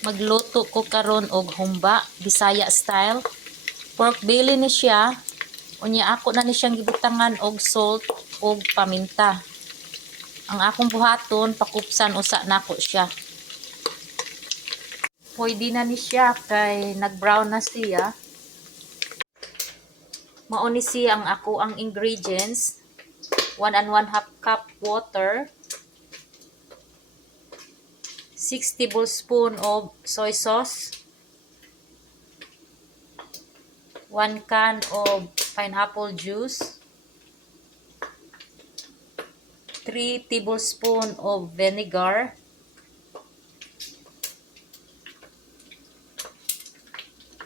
Magluto ko karon og humba, Bisaya style. Pork belly ni siya. Unya ako na ni siyang gibutangan og salt og paminta. Ang akong buhaton pakupsan usa nako siya. Pwede na ni siya kay nag-brown na siya. Mao ni siya ang ako ang ingredients. 1 and 1/2 cup water. 6 tablespoon of soy sauce. 1 can of pineapple juice. 3 tablespoon of vinegar.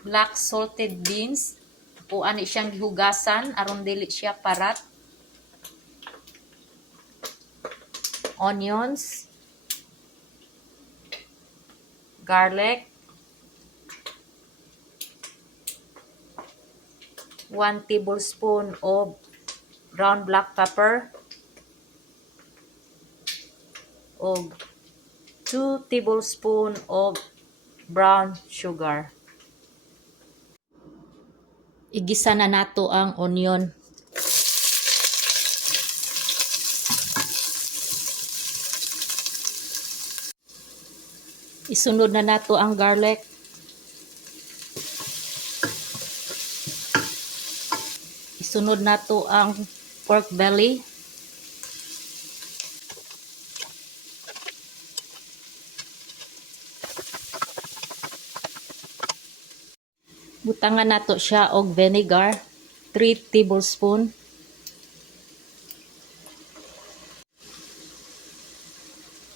Black salted beans. Kung ani siyang gihugasan aron dili siya parat. Onions. Garlic. 1 tablespoon of ground black pepper. Og 2 tablespoon of brown sugar. Igisa na nato ang onion. Isunod na nato ang garlic. Isunod nato ang pork belly. Butangan nato siya og vinegar, 3 tablespoon.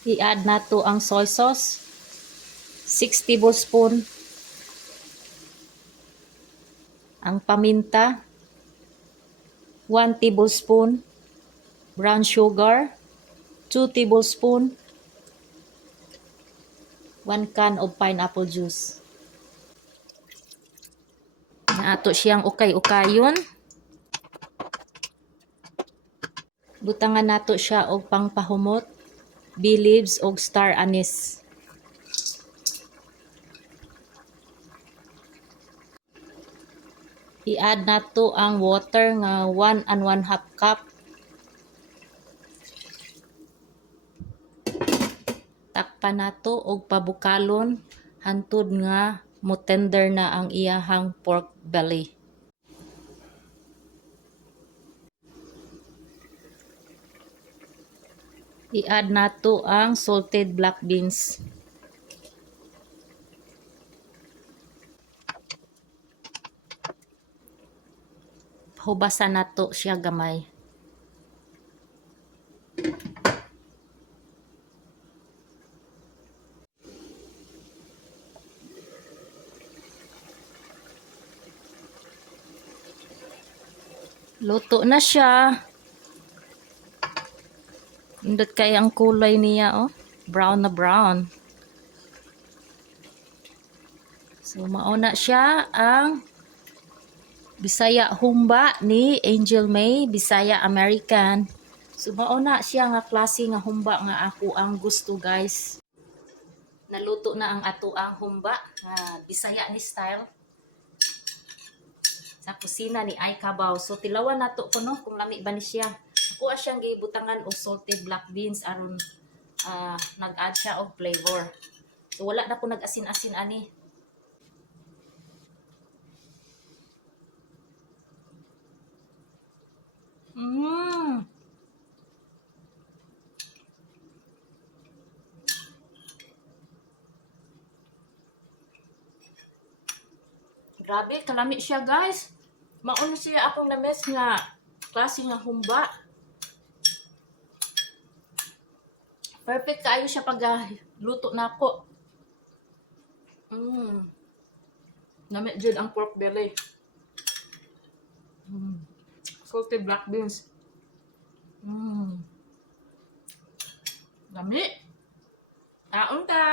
I-add nato ang soy sauce, 6 tablespoon. Ang paminta, 1 tablespoon. Brown sugar, 2 tablespoon. 1 can of pineapple juice. Ato siyang ukay-ukayon. Butangan nato siya og pangpahumot, bay leaves og star anise. I-add nato ang water nga 1 and 1/2 cup. Takpan nato og pabukalon hantod nga mo tender na ang iyahang pork belly. I-add nato ang salted black beans. Hubasan nato siya gamay. Luto na siya. Indot kay ang kulay niya, oh. Brown na brown. So, mauna siya ang Bisaya humba ni Angel May, Bisaya American. So, mauna siya nga klase nga humba nga ako ang gusto, guys. Naluto na ang ato ang humba nga Bisaya ni style. Sa kusina ni Ay Cabaw. So, tilawan nato ko no kung lami ba ni siya. Kuha siyang gibutangan og salted black beans aron nag-add siya og flavor. So, wala na po nag-asin-asin ani. Grabe, kalami siya, guys. Mauna siya akong names nga klase nga humba. Perfect kaayo siya pag luto na ako. Nami jud ang pork belly. Salted black beans. Lami. Taon ta.